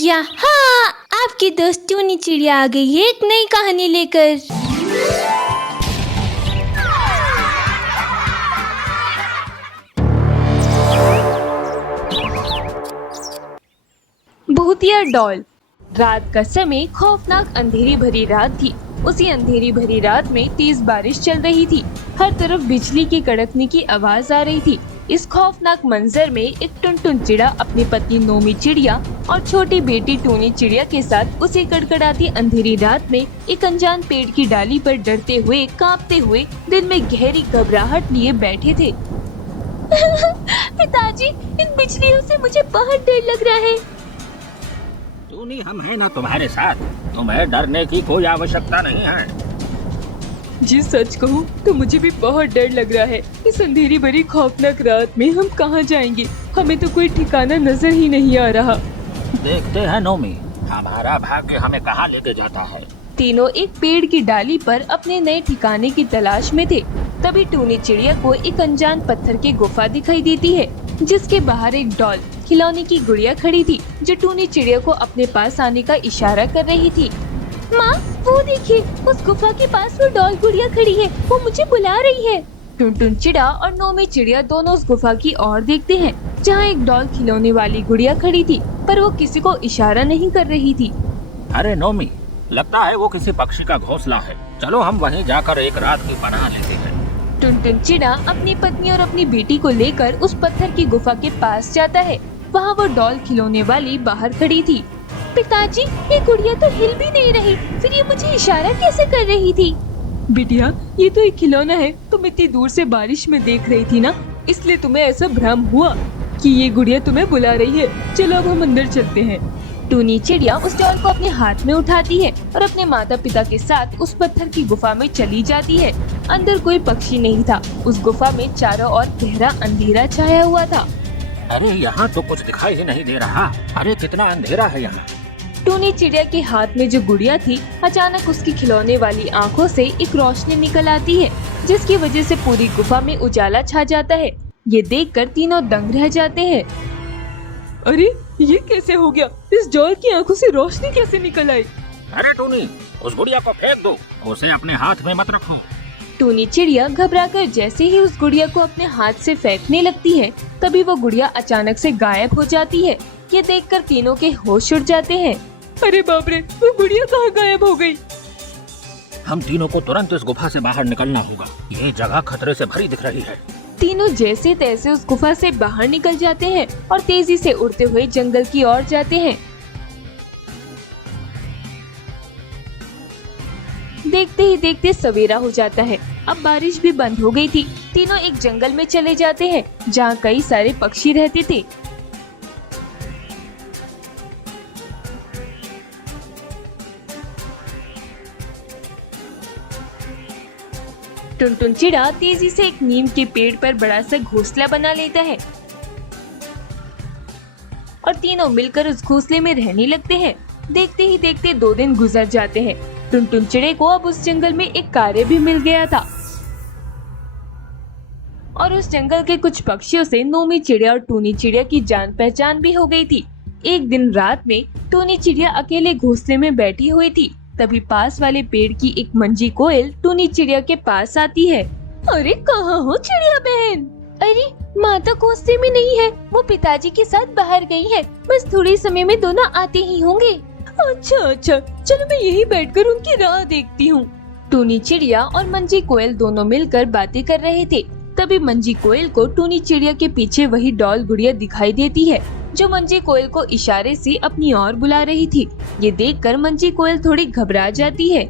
चिड़िया। हाँ, आपकी दोस्त टूनी चिड़िया आ गई है एक नई कहानी लेकर। भूतिया डॉल। रात का समय खौफनाक अंधेरी भरी रात थी। उसी अंधेरी भरी रात में तेज बारिश चल रही थी। हर तरफ बिजली के कड़कने की आवाज आ रही थी। इस खौफनाक मंजर में एक टुनटुन चिड़ा अपनी पत्नी नोमी चिड़िया और छोटी बेटी टूनी चिड़िया के साथ उसी कड़कड़ाती अंधेरी रात में एक अनजान पेड़ की डाली पर डरते हुए कांपते हुए दिल में गहरी घबराहट लिए बैठे थे। पिताजी, इन बिजलियों से मुझे बहुत डर लग रहा है। टूनी, हम हैं ना तुम्हारे साथ, तुम्हें डरने की कोई आवश्यकता नहीं है। जी सच कहूँ तो मुझे भी बहुत डर लग रहा है। इस अंधेरी भरी खौफनाक रात में हम कहाँ जाएंगे? हमें तो कोई ठिकाना नजर ही नहीं आ रहा। देखते हैं नोमी, हमारा भाग्य हमें कहाँ लेके जाता है। तीनों एक पेड़ की डाली पर अपने नए ठिकाने की तलाश में थे। तभी टूनी चिड़िया को एक अनजान पत्थर की गुफा दिखाई देती है, जिसके बाहर एक डॉल खिलौने की गुड़िया खड़ी थी, जो टूनी चिड़िया को अपने पास आने का इशारा कर रही थी। माँ, वो देखिए, उस गुफा के पास वो डॉल गुड़िया खड़ी है, वो मुझे बुला रही है। टुनटुन चिड़ा और नोमी चिड़िया दोनों उस गुफा की ओर देखते हैं, जहाँ एक डॉल खिलौने वाली गुड़िया खड़ी थी, पर वो किसी को इशारा नहीं कर रही थी। अरे नोमी, लगता है वो किसी पक्षी का घोंसला है। चलो हम वहीं जाकर एक रात की पनाह लेते हैं। टुनटुन चिड़ा अपनी पत्नी और अपनी बेटी को लेकर उस पत्थर की गुफा के पास जाता है। वहाँ वो डॉल खिलौने वाली बाहर खड़ी थी। पिताजी, ये गुड़िया तो हिल भी नहीं रही, फिर ये मुझे इशारा कैसे कर रही थी? बिटिया, ये तो एक खिलौना है। तुम इतनी दूर से बारिश में देख रही थी ना, इसलिए तुम्हें ऐसा भ्रम हुआ कि ये गुड़िया तुम्हें बुला रही है। चलो अब हम अंदर चलते हैं। टूनी चिड़िया उस डॉल को अपने हाथ में उठाती है और अपने माता पिता के साथ उस पत्थर की गुफा में चली जाती है। अंदर कोई पक्षी नहीं था। उस गुफा में चारों ओर गहरा अंधेरा छाया हुआ था। अरे यहाँ तो कुछ दिखाई ही नहीं दे रहा। अरे कितना अंधेरा है यहाँ। टूनी चिड़िया के हाथ में जो गुड़िया थी, अचानक उसकी खिलौने वाली आँखों से एक रोशनी निकल आती है, जिसकी वजह से पूरी गुफा में उजाला छा जाता है। ये देखकर तीनों दंग रह जाते हैं। अरे ये कैसे हो गया? इस डॉल की आंखों से रोशनी कैसे निकल आई? अरे टूनी, उस गुड़िया को फेंक दो, उसे अपने हाथ में मत रखो। टूनी चिड़िया घबराकर जैसे ही उस गुड़िया को अपने हाथ से फेंकने लगती है, तभी वो गुड़िया अचानक से गायब हो जाती है। ये देखकर तीनों के होश उड़ जाते हैं। अरे बाप रे, वो गुड़िया कहाँ गायब हो गई? हम तीनों को तुरंत इस गुफा से बाहर निकलना होगा। ये जगह खतरे से भरी दिख रही है। तीनों जैसे तैसे उस गुफा से बाहर निकल जाते हैं और तेजी से उड़ते हुए जंगल की ओर जाते हैं। देखते ही देखते सवेरा हो जाता है। अब बारिश भी बंद हो गई थी। तीनों एक जंगल में चले जाते हैं, जहाँ कई सारे पक्षी रहते थे। टुनटुन चिड़ा तेजी से एक नीम के पेड़ पर बड़ा सा घोंसला बना लेता है और तीनों मिलकर उस घोंसले में रहने लगते हैं। देखते ही देखते 2 दिन गुजर जाते हैं। टुनटुन चिड़े को अब उस जंगल में एक कार्य भी मिल गया था और उस जंगल के कुछ पक्षियों से नोमी चिड़िया और टूनी चिड़िया की जान पहचान भी हो गई थी। एक दिन रात में टूनी चिड़िया अकेले घोंसले में बैठी हुई थी। तभी पास वाले पेड़ की एक मंजी कोयल टूनी चिड़िया के पास आती है। अरे कहाँ हो चिड़िया बहन? अरे माता घोंसले में नहीं है, वो पिताजी के साथ बाहर गई है। बस थोड़े समय में दोनों आते ही होंगे। अच्छा, चलो मैं यही बैठकर उनकी राह देखती हूँ। टूनी चिड़िया और मंजी कोयल दोनों मिलकर बातें कर रहे थे। तभी मंजी कोयल को टूनी चिड़िया के पीछे वही डॉल गुड़िया दिखाई देती है, जो मंजी कोयल को इशारे से अपनी ओर बुला रही थी। ये देखकर मंजी कोयल थोड़ी घबरा जाती है।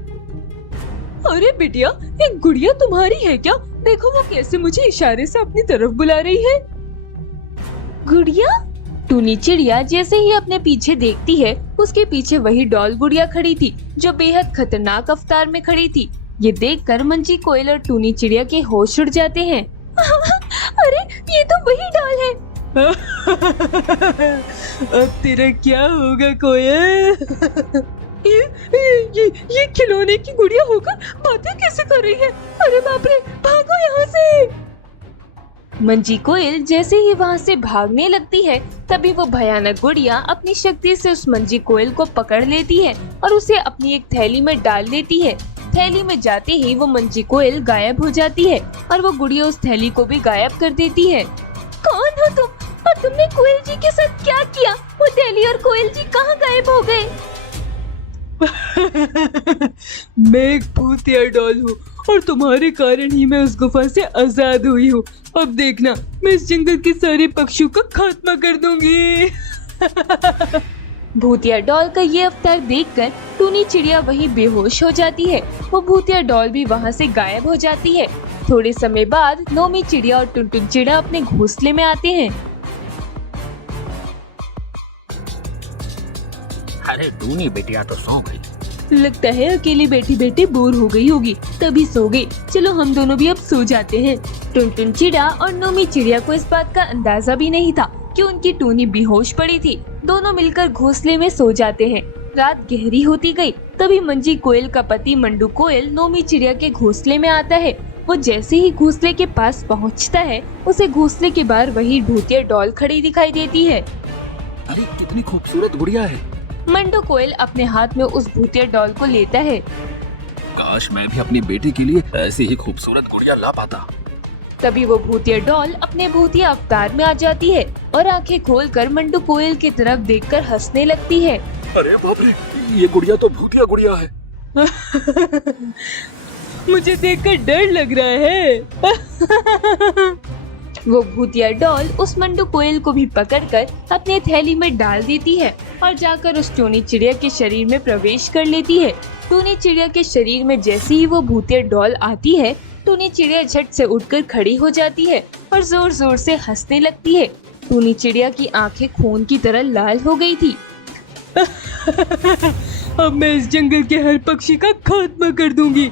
अरे बिटिया, एक गुड़िया तुम्हारी है क्या? देखो वो कैसे मुझे इशारे से अपनी तरफ बुला रही है। गुड़िया? टूनी चिड़िया जैसे ही अपने पीछे देखती है, उसके पीछे वही डॉल गुड़िया खड़ी थी, जो बेहद खतरनाक अवतार में खड़ी थी। ये देखकर मंजी कोयल और टूनी चिड़िया के होश उड़ जाते हैं। अरे ये तो वही डॉल है। अब तेरा क्या होगा कोयल? ये खिलौने की गुड़िया होकर बातें कैसे कर रही है? अरे बाप रे, भागो यहाँ से। मंजी कोयल जैसे ही वहाँ से भागने लगती है, तभी वो भयानक गुड़िया अपनी शक्ति से उस मंजी कोयल को पकड़ लेती है और उसे अपनी एक थैली में डाल लेती है। थैली में जाते ही वो मंजी कोयल गायब हो जाती है और वो गुड़िया उस थैली को भी गायब कर देती है। कौन हो तुम और तुमने कोयल जी के साथ क्या किया? वो थैली और कोयल जी कहाँ गायब हो गए? मैं एक भूतिया डॉल हूँ और तुम्हारे कारण ही मैं उस गुफा से आजाद हुई हूँ। अब देखना, मैं इस जंगल के सारे पक्षियों का खात्मा कर दूंगी। भूतिया डॉल का ये अवतार देखकर टूनी चिड़िया वहीं बेहोश हो जाती है। वो भूतिया डॉल भी वहाँ से गायब हो जाती है। थोड़े समय बाद नोमी चिड़िया और टुनटुन चिड़िया अपने घोंसले में आते हैं। अरे टूनी बिटिया तो सो गई। लगता है अकेली बैठी बैठी बोर हो गई होगी, तभी सो गई। चलो हम दोनों भी अब सो जाते हैं। टुनटुन चिड़िया और नोमी चिड़िया को इस बात का अंदाजा भी नहीं था कि उनकी टूनी बेहोश पड़ी थी। दोनों मिलकर घोंसले में सो जाते हैं। रात गहरी होती गई। तभी मंजी कोयल का पति मंडू कोयल नोमी चिड़िया के घोंसले में आता है। वो जैसे ही घोंसले के पास पहुंचता है, उसे घोंसले के बाहर वही भूतिया डॉल खड़ी दिखाई देती है। अरे कितनी खूबसूरत गुड़िया है। मंडू कोयल अपने हाथ में उस भूतिया डॉल को लेता है। काश मैं भी अपनी बेटी के लिए ऐसी ही खूबसूरत गुड़िया ला पाता। तभी वो भूतिया डॉल अपने भूतिया अवतार में आ जाती है और आंखें खोलकर मंडू कोयल की तरफ देखकर हंसने लगती है। अरे बाप रे, ये गुड़िया तो भूतिया गुड़िया है। मुझे देखकर डर लग रहा है। वो भूतिया डॉल उस मंडू कोयल को भी पकड़कर अपने थैली में डाल देती है और जाकर उस टूनी चिड़िया के शरीर में प्रवेश कर लेती है। टूनी चिड़िया के शरीर में जैसे ही वो भूतिया डॉल आती है, टूनी चिड़िया झट से उठकर खड़ी हो जाती है और जोर जोर से हंसने लगती है। टूनी चिड़िया की आंखें खून की तरह लाल हो गई थी। अब मैं इस जंगल के हर पक्षी का खात्मा कर दूंगी।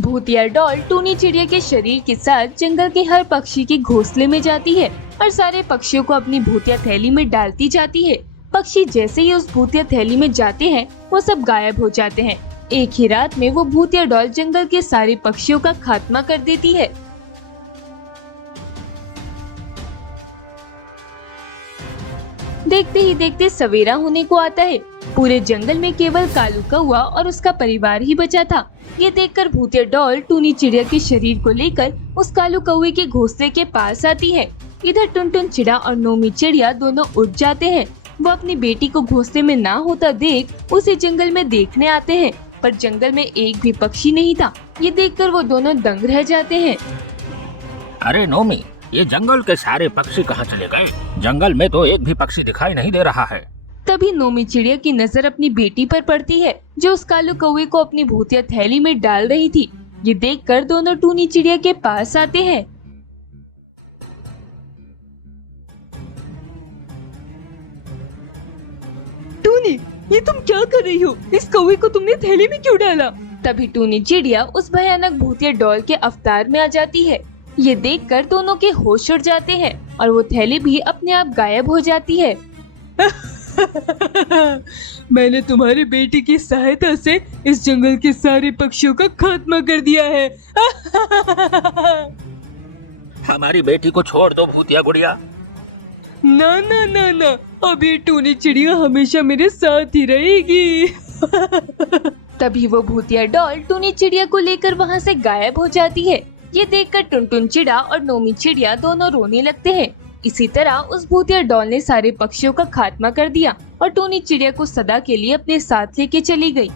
भूतिया डॉल टूनी चिड़िया के शरीर के साथ जंगल के हर पक्षी के घोंसले में जाती है और सारे पक्षियों को अपनी भूतिया थैली में डालती जाती है। पक्षी जैसे ही उस भूतिया थैली में जाते हैं, वो सब गायब हो जाते हैं। एक ही रात में वो भूतिया डॉल जंगल के सारे पक्षियों का खात्मा कर देती है। देखते ही देखते सवेरा होने को आता है। पूरे जंगल में केवल कालू कौआ और उसका परिवार ही बचा था। ये देखकर भूतिया डॉल टूनी चिड़िया के शरीर को लेकर उस कालू कौवे के घोंसले के पास आती है। इधर टुनटुन चिड़िया और नोमी चिड़िया दोनों उठ जाते हैं। वो अपनी बेटी को घोंसले में ना होता देख उसे जंगल में देखने आते हैं, पर जंगल में एक भी पक्षी नहीं था। ये देखकर वो दोनों दंग रह जाते हैं। अरे नोमी, ये जंगल के सारे पक्षी कहाँ चले गए? जंगल में तो एक भी पक्षी दिखाई नहीं दे रहा है। तभी नोमी चिड़िया की नजर अपनी बेटी पर पड़ती है, जो उस कालू कौवे को अपनी भूतिया थैली में डाल रही थी। ये देखकर दोनों टूनी चिड़िया के पास आते हैं। टूनी, ये तुम क्या कर रही हो? इस कौवे को तुमने थैली में क्यों डाला? तभी टूनी चिड़िया उस भयानक भूतिया डॉल के अवतार में आ जाती है। ये देखकर दोनों के होश उड़ जाते हैं और वो थैली भी अपने आप गायब हो जाती है। मैंने तुम्हारी बेटी की सहायता से इस जंगल के सारे पक्षियों का खात्मा कर दिया है। हमारी बेटी को छोड़ दो भूतिया गुड़िया। ना ना ना ना, अब ये टूनी चिड़िया हमेशा मेरे साथ ही रहेगी। तभी वो भूतिया डॉल टूनी चिड़िया को लेकर वहाँ से गायब हो जाती है। ये देखकर टुनटुन चिड़िया और नोमी चिड़िया दोनों रोने लगते हैं। इसी तरह उस भूतिया डॉल ने सारे पक्षियों का खात्मा कर दिया और टूनी चिड़िया को सदा के लिए अपने साथ लेके चली गई।